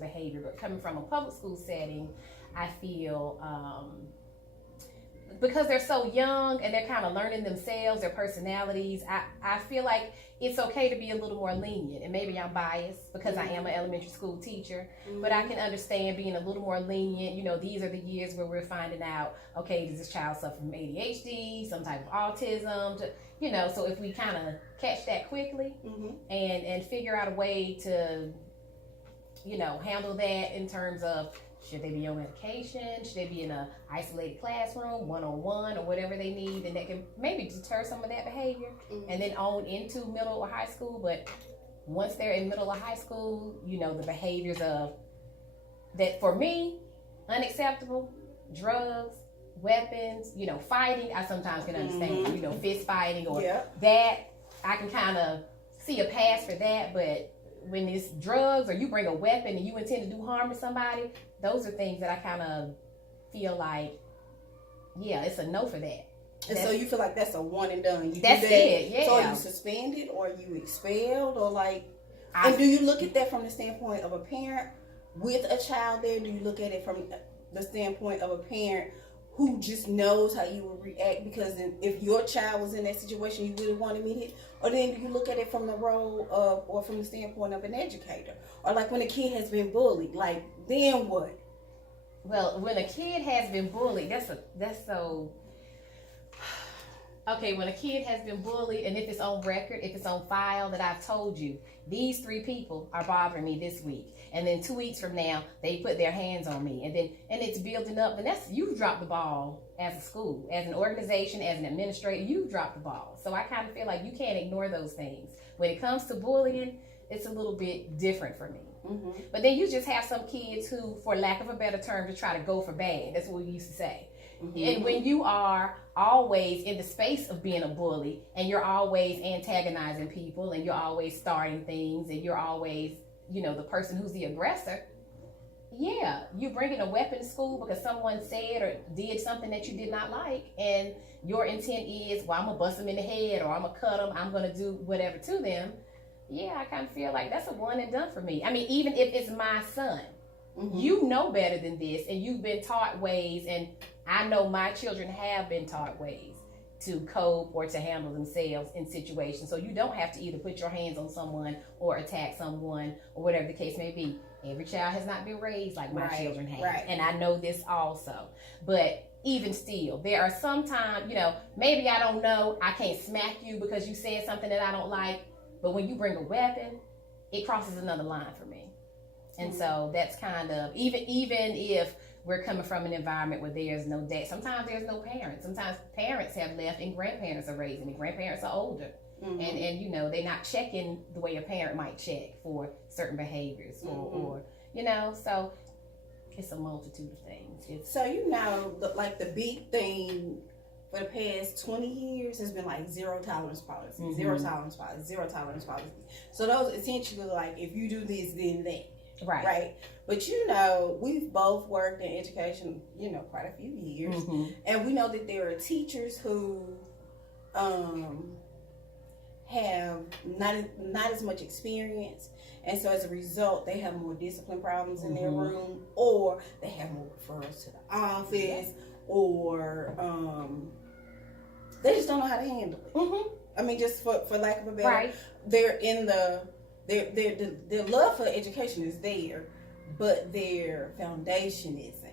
behavior. But coming from a public school setting, I feel because they're so young and they're kind of learning themselves, their personalities, I feel like it's okay to be a little more lenient. And maybe I'm biased because I am an elementary school teacher, but I can understand being a little more lenient. You know, these are the years where we're finding out, okay, does this child suffer from ADHD, some type of autism, you know, so if we kind of catch that quickly and figure out a way to, you know, handle that in terms of, should they be on medication? Should they be in a isolated classroom, one-on-one, or whatever they need? And that can maybe deter some of that behavior and then on into middle or high school. But once they're in middle or high school, you know, the behaviors of that, for me, unacceptable, drugs, weapons, you know, fighting, I sometimes can understand, you know, fist fighting or that, I can kind of see a pass for that. But when it's drugs or you bring a weapon and you intend to do harm to somebody, those are things that I kind of feel like, yeah, it's a no for that. And so you feel like that's a one and done. That's it, yeah. So are you suspended or are you expelled or like, and do you look at that from the standpoint of a parent with a child there? Do you look at it from the standpoint of a parent who just knows how you would react? Because if your child was in that situation, you would want to meet it. Or then do you look at it from the role of, or from the standpoint of an educator? Or like when a kid has been bullied, like then what? Well, when a kid has been bullied, that's so. Okay, when a kid has been bullied, and if it's on record, if it's on file that I've told you, these 3 people are bothering me this week, and then 2 weeks from now they put their hands on me, and it's building up, then that's, you dropped the ball as a school, as an organization, as an administrator, you dropped the ball. So I kind of feel like you can't ignore those things. When it comes to bullying, it's a little bit different for me. But then you just have some kids who, for lack of a better term, just try to go for bad. That's what we used to say. And when you are always in the space of being a bully and you're always antagonizing people and you're always starting things and you're always, you know, the person who's the aggressor, yeah, you bringing a weapon to school because someone said or did something that you did not like, and your intent is, well, I'm gonna bust them in the head or I'm gonna cut them, I'm gonna do whatever to them. Yeah, I kind of feel like that's a one and done for me. I mean, even if it's my son, you know better than this, and you've been taught ways, and I know my children have been taught ways to cope or to handle themselves in situations. So you don't have to either put your hands on someone or attack someone or whatever the case may be. Every child has not been raised like my children have. And I know this also. But even still, there are some times, you know, maybe I don't know, I can't smack you because you said something that I don't like. But when you bring a weapon, it crosses another line for me. And so that's kind of, even if we're coming from an environment where there's no dad, sometimes there's no parents. Sometimes parents have left and grandparents are raising, and grandparents are older. And you know, they're not checking the way a parent might check for certain behaviors or you know, so it's a multitude of things. So, you know, like the big thing for the past 20 years has been like zero tolerance policy, zero tolerance policy, zero tolerance policy. So those essentially like, if you do this, then that. Right. But you know, we've both worked in education, you know, quite a few years. And we know that there are teachers who have not as much experience. And so as a result, they have more discipline problems in their room, or they have more referrals to the office, or they just don't know how to handle it. I mean, just for lack of a better, they're in their love for education is there, but their foundation isn't.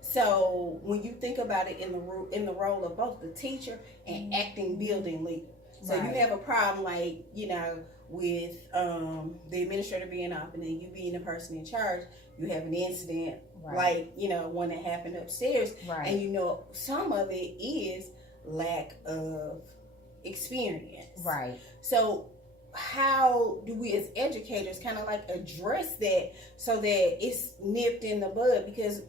So when you think about it in the role of both the teacher and acting building leader, so you have a problem like, you know, with the administrator being up and then you being the person in charge, you have an incident like, you know, one that happened upstairs, and you know some of it is lack of experience. So how do we as educators kind of like address that so that it's nipped in the bud? Because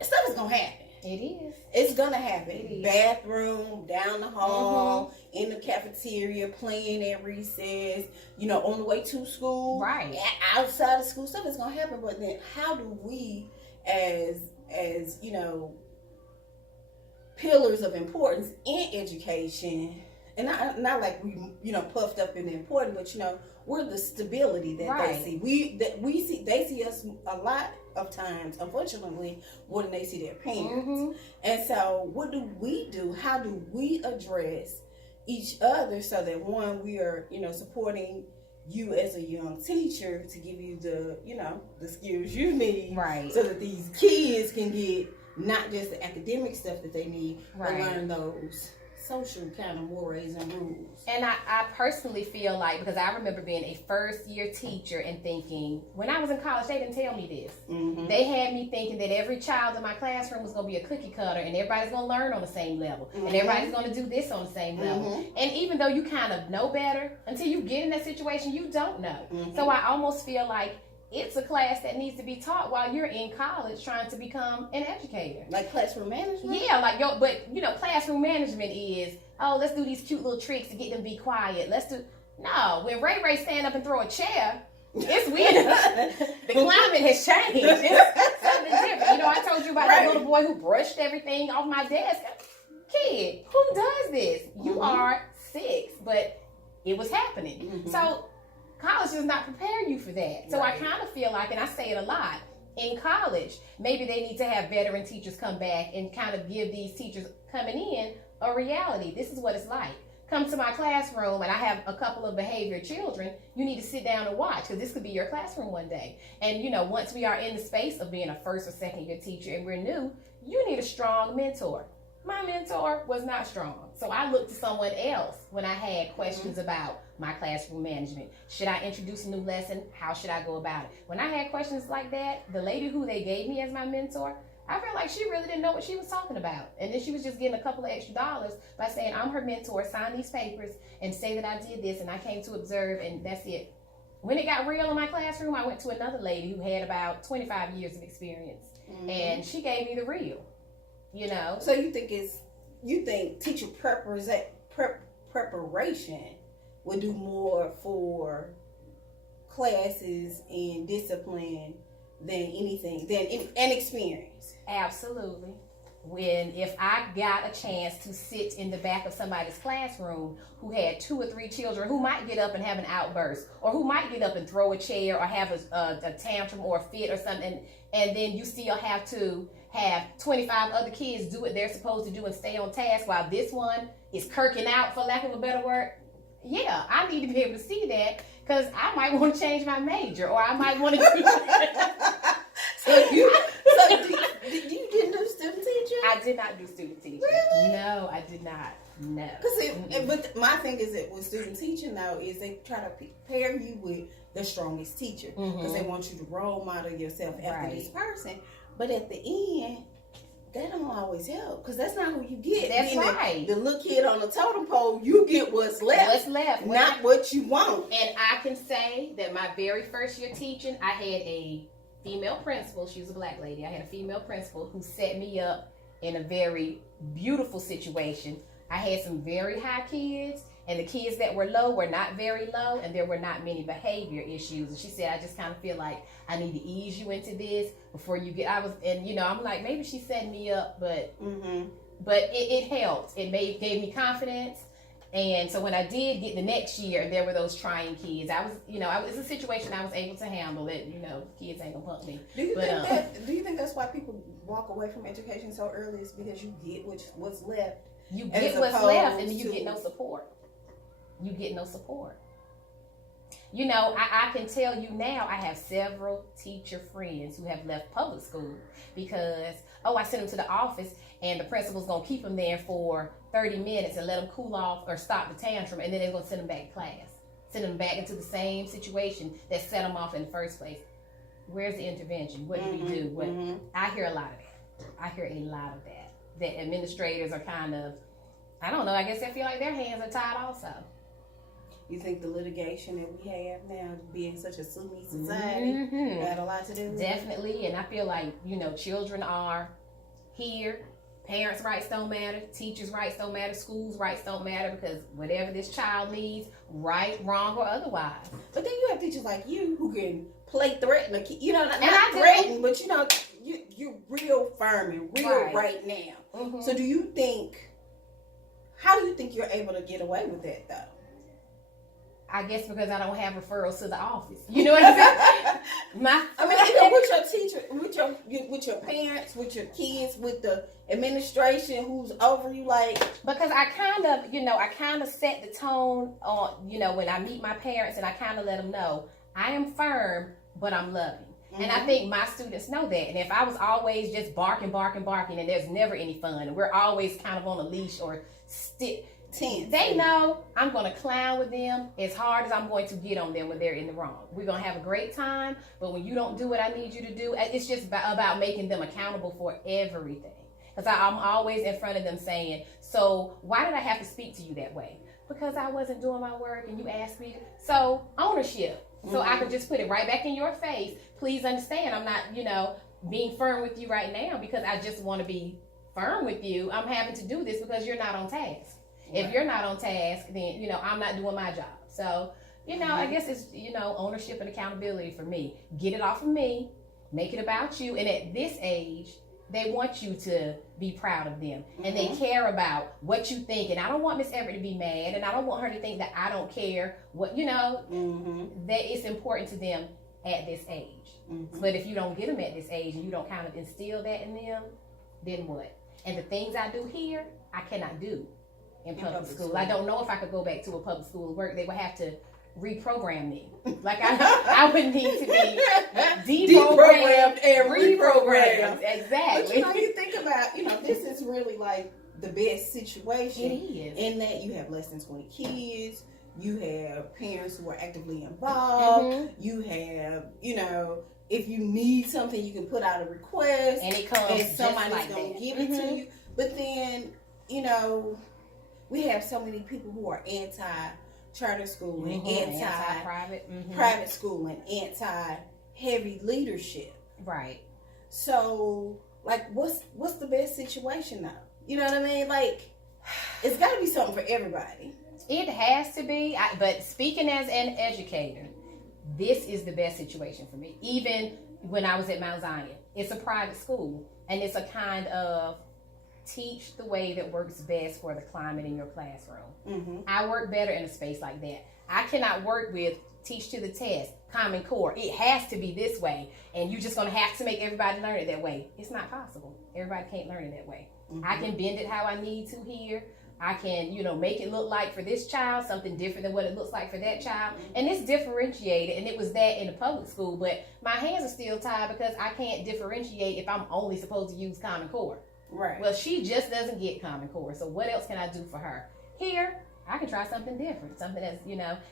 stuff is gonna happen. It is. It's gonna happen. Bathroom, down the hall, in the cafeteria, playing at recess, you know, on the way to school, outside of school, stuff is gonna happen. But then how do we as you know, pillars of importance in education, and not like we, you know, puffed up and important, but you know, we're the stability that Right. they see. They see us a lot of times, unfortunately, more than they see their parents. Mhm. And so, what do we do? How do we address each other so that one, we are, supporting you as a young teacher to give you the, the skills you need, Right. so that these kids can get not just the academic stuff that they need, Right. but learn those social kind of mores and rules. And I personally feel like, because I remember being a first year teacher and thinking, when I was in college, they didn't tell me this. Mm-hmm. They had me thinking that every child in my classroom was going to be a cookie cutter and everybody's going to learn on the same level. Mm-hmm. And everybody's going to do this on the same level. Mm-hmm. And even though you kind of know better, until you get in that situation, you don't know. Mm-hmm. So I almost feel like it's a class that needs to be taught while you're in college trying to become an educator. Like classroom management? Yeah, classroom management is, oh, let's do these cute little tricks to get them to be quiet. No, when Ray stand up and throw a chair, it's weird. The climate has changed. It's something different. I told you about that little boy who brushed everything off my desk. Kid, who does this? You are 6, but it was happening. Mm-hmm. So college does not prepare you for that. So Right. I kind of feel like, and I say it a lot, in college, maybe they need to have veteran teachers come back and kind of give these teachers coming in a reality. This is what it's like. Come to my classroom and I have a couple of behavior children. You need to sit down and watch, because this could be your classroom one day. And once we are in the space of being a first or second year teacher and we're new, you need a strong mentor. My mentor was not strong. So I looked to someone else when I had questions about my classroom management. Should I introduce a new lesson? How should I go about it? When I had questions like that, the lady who they gave me as my mentor, I felt like she really didn't know what she was talking about. And then she was just getting a couple of extra dollars by saying, I'm her mentor, sign these papers and say that I did this and I came to observe, and that's it. When it got real in my classroom, I went to another lady who had about 25 years of experience. Mm-hmm. And she gave me the real, So you think teacher preparation would do more for classes and discipline than an experience? Absolutely. If I got a chance to sit in the back of somebody's classroom who had 2 or 3 children who might get up and have an outburst, or who might get up and throw a chair or have a tantrum or a fit or something, and then you still have to have 25 other kids do what they're supposed to do and stay on task while this one is kirking out, for lack of a better word. Yeah, I need to be able to see that, because I might want to change my major, or I might want to do So you didn't do student teaching? I did not do student teaching. Really? No, I did not. No. But my thing is that with student teaching now is they try to pair you with the strongest teacher, because they want you to role model yourself after this person. But at the end, that don't always help, because that's not who you get. That's right. The little kid on the totem pole, you get what's left. What's left. Not what you want. And I can say that my very first year teaching, I had a female principal. She was a black lady. I had a female principal who set me up in a very beautiful situation. I had some very high kids, and the kids that were low were not very low, and there were not many behavior issues. And she said, I just kind of feel like I need to ease you into this before you get, I'm like, maybe she's setting me up, but it helped. It gave me confidence. And so when I did get the next year, there were those trying kids. It's a situation I was able to handle. It, kids ain't gonna punk me. Do you think that's why people walk away from education so early? Is because you get what's left. You get what's left, and you get no support. You get no support. I can tell you now, I have several teacher friends who have left public school because, I sent them to the office and the principal's going to keep them there for 30 minutes and let them cool off or stop the tantrum, and then they're going to send them back to class. Send them back into the same situation that set them off in the first place. Where's the intervention? What do we do? I hear a lot of that. That administrators are kind of, I don't know, I guess they feel like their hands are tied also. You think the litigation that we have now, being such a SUNY society, had a lot to do with it? Definitely, and I feel like, children are here. Parents' rights don't matter. Teachers' rights don't matter. Schools' rights don't matter, because whatever this child needs, right, wrong, or otherwise. But then you have teachers like you who can play threaten a kid. Not threaten, but you're real firm and real right now. So how do you think you're able to get away with that, though? I guess because I don't have referrals to the office. You know what I'm saying? Even with your teacher, with your parents, with your kids, with the administration who's over you, like, because I kind of set the tone on, when I meet my parents, and I kind of let them know I am firm, but I'm loving. And I think my students know that. And if I was always just barking, and there's never any fun, and we're always kind of on a leash or stick, they know I'm going to clown with them as hard as I'm going to get on them when they're in the wrong. We're going to have a great time, but when you don't do what I need you to do, it's just about making them accountable for everything. Because I'm always in front of them saying, so why did I have to speak to you that way? Because I wasn't doing my work and you asked me to. So ownership. So I could just put it right back in your face. Please understand, I'm not, being firm with you right now because I just want to be firm with you. I'm having to do this because you're not on task. If you're not on task, then, I'm not doing my job. So, I guess it's, ownership and accountability for me. Get it off of me, make it about you. And at this age, they want you to be proud of them. And they care about what you think. And I don't want Miss Everett to be mad. And I don't want her to think that I don't care what, that it's important to them at this age. But if you don't get them at this age and you don't kind of instill that in them, then what? And the things I do here, I cannot do in public school. I don't know if I could go back to a public school and work. They would have to reprogram me. Like I would need to be deprogrammed and reprogrammed. Exactly. But you think about, this is really like the best situation. It is. In that you have less than 20 kids. You have parents who are actively involved. You have, if you need something, you can put out a request. And it comes and somebody's like going that. to give it to you. But then, we have so many people who are anti-charter school and anti-private school and anti-heavy leadership. Right. So, like, what's the best situation now? You know what I mean? Like, it's got to be something for everybody. It has to be. But speaking as an educator, this is the best situation for me. Even when I was at Mount Zion, it's a private school, and it's a kind of teach the way that works best for the climate in your classroom. I work better in a space like that. I cannot work with teach to the test, Common Core. It has to be this way, and you're just going to have to make everybody learn it that way. It's not possible. Everybody can't learn it that way. I can bend it how I need to here. I can, make it look like for this child something different than what it looks like for that child. And it's differentiated, and it was that in the public school, but my hands are still tied because I can't differentiate if I'm only supposed to use Common Core. Right. Well, she just doesn't get Common Core, so what else can I do for her? Here, I can try something different, something that's,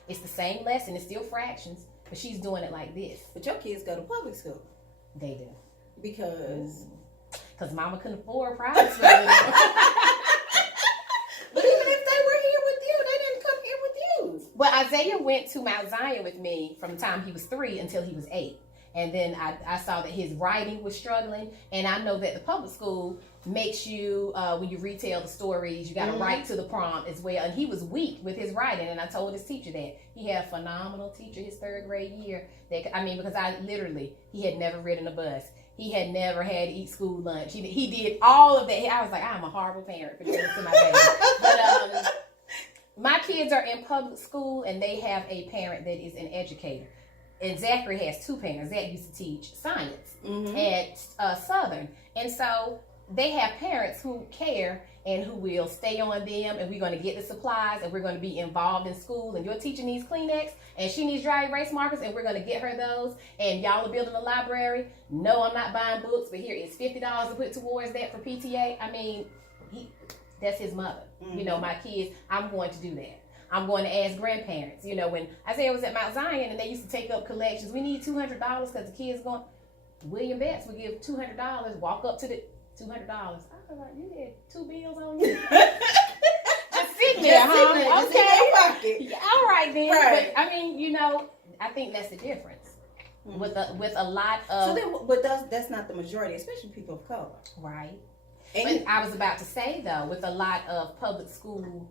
it's the same lesson, it's still fractions, but she's doing it like this. But your kids go to public school. They do. Because mama couldn't afford private school. But even if they were here with you, they didn't come here with you. Well, Isaiah went to Mount Zion with me from the time he was 3 until he was 8. And then I saw that his writing was struggling. And I know that the public school makes you, when you retell the stories, you got to write to the prompt as well. And he was weak with his writing. And I told his teacher that. He had a phenomenal teacher his 3rd grade year. Because he had never ridden a bus. He had never had to eat school lunch. He did all of that. I was like, I'm a horrible parent for doing this to my baby. But my kids are in public school, and they have a parent that is an educator. And Zachary has 2 parents. Zach used to teach science at Southern. And so they have parents who care and who will stay on them, and we're going to get the supplies, and we're going to be involved in school, and your teacher needs Kleenex, and she needs dry erase markers, and we're going to get her those, and y'all are building a library. No, I'm not buying books, but here it's $50 to put towards that for PTA. I mean, that's his mother. My kids, I'm going to do that. I'm going to ask grandparents. When Isaiah was at Mount Zion and they used to take up collections, we need $200 because the kids going. William Betts would give $200, walk up to the $200. I was like, you had 2 bills on you. Just sitting there, huh? Okay. Yeah, all right then. Right. But I mean, I think that's the difference with a lot of. But that's not the majority, especially people of color. Right. But I was about to say though, with a lot of public school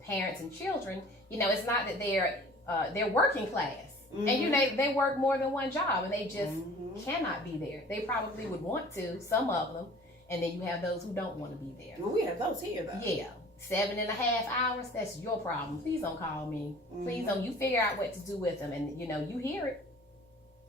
parents and children, it's not that they're working class. And they work more than one job, and they just cannot be there. They probably would want to, some of them, and then you have those who don't want to be there. Well, we have those here though. Yeah, 7.5 hours, that's your problem. Please don't call me. Please don't. You figure out what to do with them, and you hear it.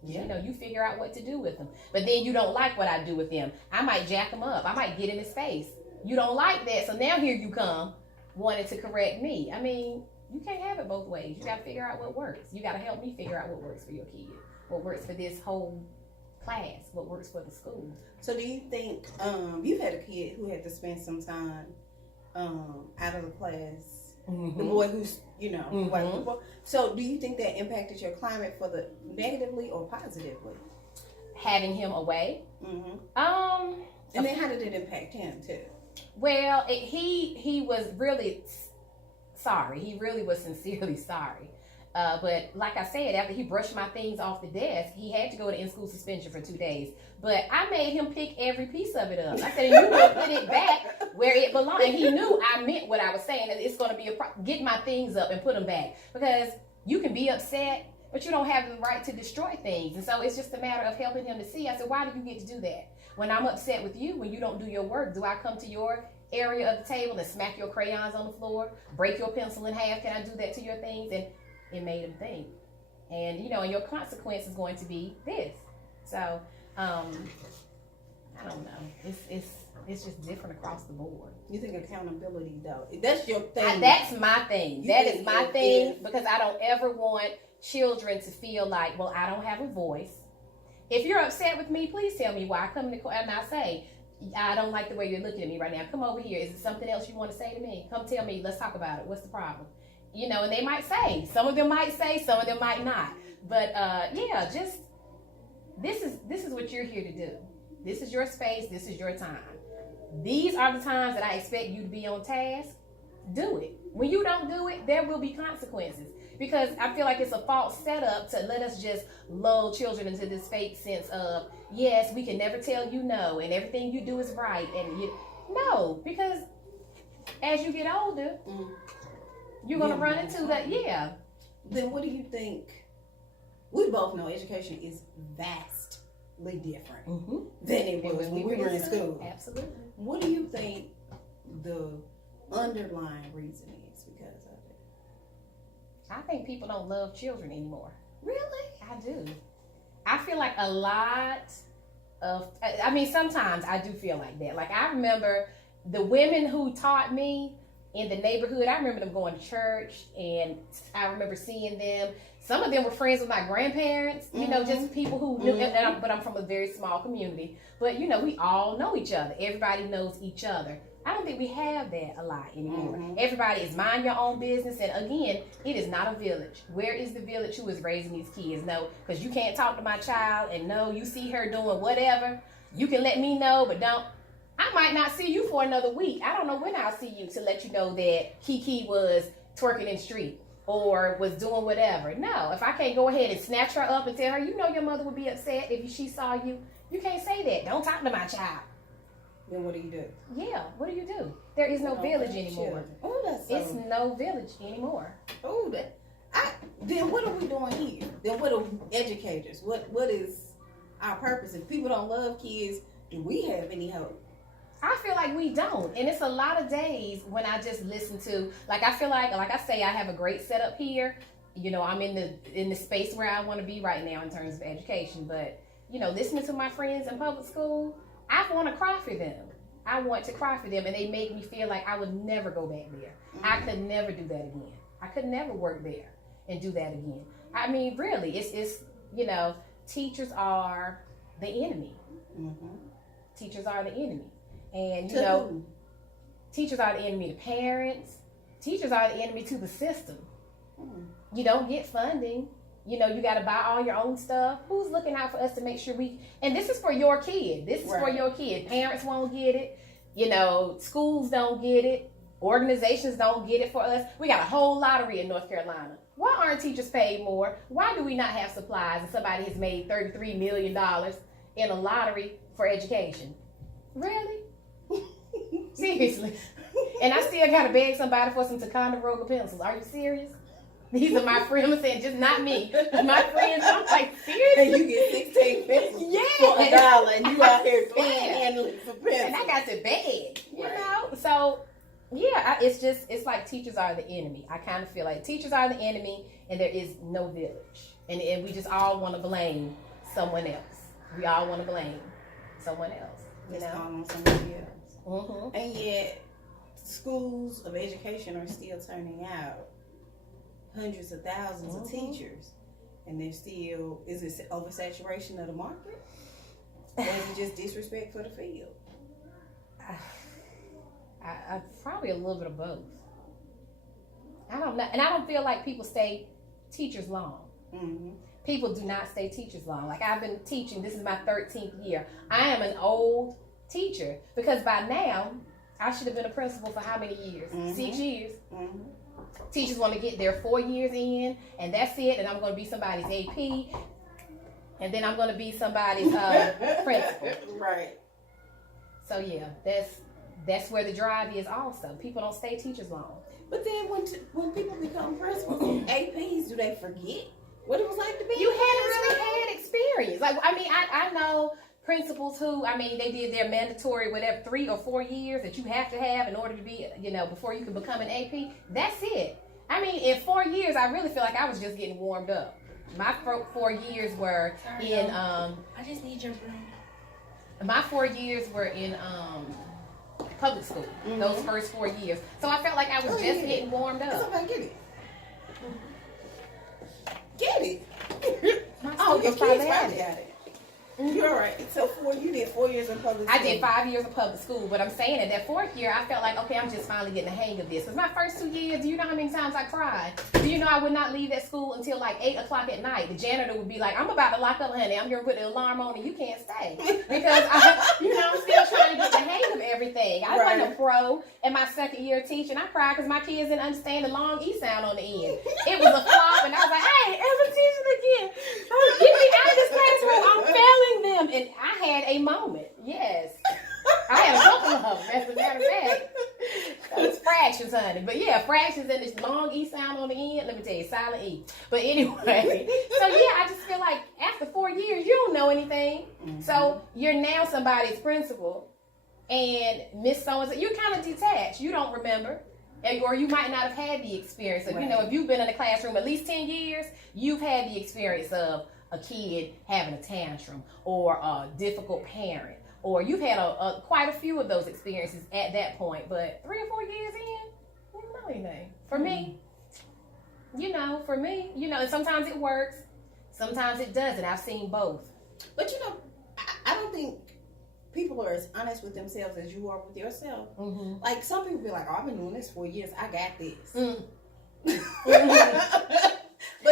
Yeah. You figure out what to do with them. But then you don't like what I do with them. I might jack them up. I might get in his face. You don't like that, so now here you come wanting to correct me. I mean, you can't have it both ways. You got to figure out what works. You got to help me figure out what works for your kid, what works for this whole class, what works for the school. So do you think you've had a kid who had to spend some time out of the class, the boy who's white people? So do you think that impacted your climate for the negatively or positively? Having him away. And then how did it impact him too? Well, he was really sorry. He really was sincerely sorry. But like I said, after he brushed my things off the desk, he had to go to in-school suspension for 2 days. But I made him pick every piece of it up. I said, you will put it back where it belongs. And he knew I meant what I was saying. And it's going to be get my things up and put them back. Because you can be upset, but you don't have the right to destroy things. And so it's just a matter of helping him to see. I said, why do you get to do that? When I'm upset with you, when you don't do your work, do I come to your area of the table and smack your crayons on the floor, break your pencil in half? Can I do that to your things? And it made him think. And, and your consequence is going to be this. So, I don't know. It's just different across the board. You think accountability, though? That's your thing. That's my thing. That is my thing, because I don't ever want children to feel like, well, I don't have a voice. If you're upset with me, please tell me why. I come to court and I say, I don't like the way you're looking at me right now. Come over here. Is it something else you want to say to me? Come tell me. Let's talk about it. What's the problem? And they might say. Some of them might say. Some of them might not. But just this is what you're here to do. This is your space. This is your time. These are the times that I expect you to be on task. Do it. When you don't do it, there will be consequences. Because I feel like it's a false setup to let us just lull children into this fake sense of, yes, we can never tell you no, and everything you do is right. And no, because as you get older, you're going to run into that, Then what do you think? We both know education is vastly different than it was when we were in school. Absolutely. What do you think the underlying reason is because of it? I think people don't love children anymore. Really? I do. I feel like a lot of, sometimes I do feel like that. Like, I remember the women who taught me in the neighborhood, I remember them going to church, and I remember seeing them. Some of them were friends with my grandparents, just people who knew, but I'm from a very small community. But, we all know each other. Everybody knows each other. I don't think we have that a lot anymore. Everybody is mind your own business. And again, it is not a village. Where is the village who is raising these kids? No, because you can't talk to my child, and no, you see her doing whatever. You can let me know, but don't. I might not see you for another week. I don't know when I'll see you to let you know that Kiki was twerking in the street or was doing whatever. No, if I can't go ahead and snatch her up and tell her, your mother would be upset if she saw you. You can't say that. Don't talk to my child. Then what do you do? Yeah, what do you do? There is no village anymore. Oh, that's so... It's no village anymore. Oh, then what are we doing here? Then what are educators? What is our purpose? If people don't love kids, do we have any hope? I feel like we don't. And it's a lot of days when I just listen to, I feel like I say, I have a great setup here. I'm in the space where I want to be right now in terms of education. But, listening to my friends in public school, I want to cry for them. I want to cry for them, and they make me feel like I would never go back there. I could never do that again. I could never work there and do that again. I mean, really, it's teachers are the enemy. Teachers are the enemy. And, teachers are the enemy to parents. Teachers are the enemy to the system. You don't get funding. You got to buy all your own stuff. Who's looking out for us to make sure and this is for your kid. This is for your kid. Parents won't get it. Schools don't get it. Organizations don't get it for us. We got a whole lottery in North Carolina. Why aren't teachers paid more? Why do we not have supplies and somebody has made $33 million in a lottery for education? Really? Seriously. And I still got to beg somebody for some Ticonderoga pencils. Are you serious? These are my friends. I'm saying, just not me. My friends, I'm like, seriously? And you get 16 pencils for $1, and you out here panhandling for pencils. And I got to beg, So It's like teachers are the enemy. I kind of feel like teachers are the enemy, and there is no village, and we just all want to blame someone else. We all want to blame someone else. You know, on somebody else. Mm-hmm. And yet, schools of education are still turning out hundreds of thousands of teachers, and there's still, is it oversaturation of the market, or is it just disrespect for the field? I probably a little bit of both. I don't know, and I don't feel like people stay teachers long. Mm-hmm. People do not stay teachers long. Like, I've been teaching. This is my 13th year. I am an old teacher because by now I should have been a principal for how many years? 6 years. Mm-hmm. Teachers want to get their 4 years in, and that's it. And I'm going to be somebody's AP, and then I'm going to be somebody's principal. Right. So yeah, that's where the drive is. Also, people don't stay teachers long. But then when people become principals, APs, do they forget what it was like to be? You hadn't really had experience. Like, I mean, I know principals who, I mean, they did their mandatory, whatever, 3 or 4 years that you have to have in order to be, you know, before you can become an AP. That's it. I mean, in 4 years, I really feel like I was just getting warmed up. My 4 years were in, I just need your room. my 4 years were in, public school. Mm-hmm. Those first 4 years. So I felt like I was just getting warmed It's up. okay, get it. Get it. My Oh, your students kids probably probably had got it. it. You're right. So you did 4 years in public school. I did 5 years of public school, but I'm saying at that 4th year, I felt like, okay, I'm just finally getting the hang of this. Because my first 2 years, do you know how many times I cried? Do you know I would not leave that school until like 8 o'clock at night? The janitor would be like, I'm about to lock up, honey. I'm going to put the alarm on and you can't stay. Because, I'm still trying to get the hang of everything. I wasn't a pro in my 2nd year of teaching. I cried because my kids didn't understand the long E sound on the end. It was a flop, and I was like, hey, ever teaching again? Get me out of this classroom. I'm failing them. And I had a moment. Yes. I had a couple of them, as a matter of fact. It's fractions, honey. But yeah, fractions and this long E sound on the end. Let me tell you, silent E. But anyway, so yeah, I just feel like after 4 years, you don't know anything. Mm-hmm. So you're now somebody's principal, and Miss So-and-so, you're kind of detached. You don't remember. Or you might not have had the experience. So, you know, if you've been in the classroom at least 10 years, you've had the experience of a kid having a tantrum or a difficult parent. Or you've had quite a few of those experiences at that point. But 3 or 4 years in, you don't know anything. For me, and sometimes it works. Sometimes it doesn't. I've seen both. But, I don't think people are as honest with themselves as you are with yourself. Mm-hmm. Like, some people be like, oh, I've been doing this 4 years. I got this.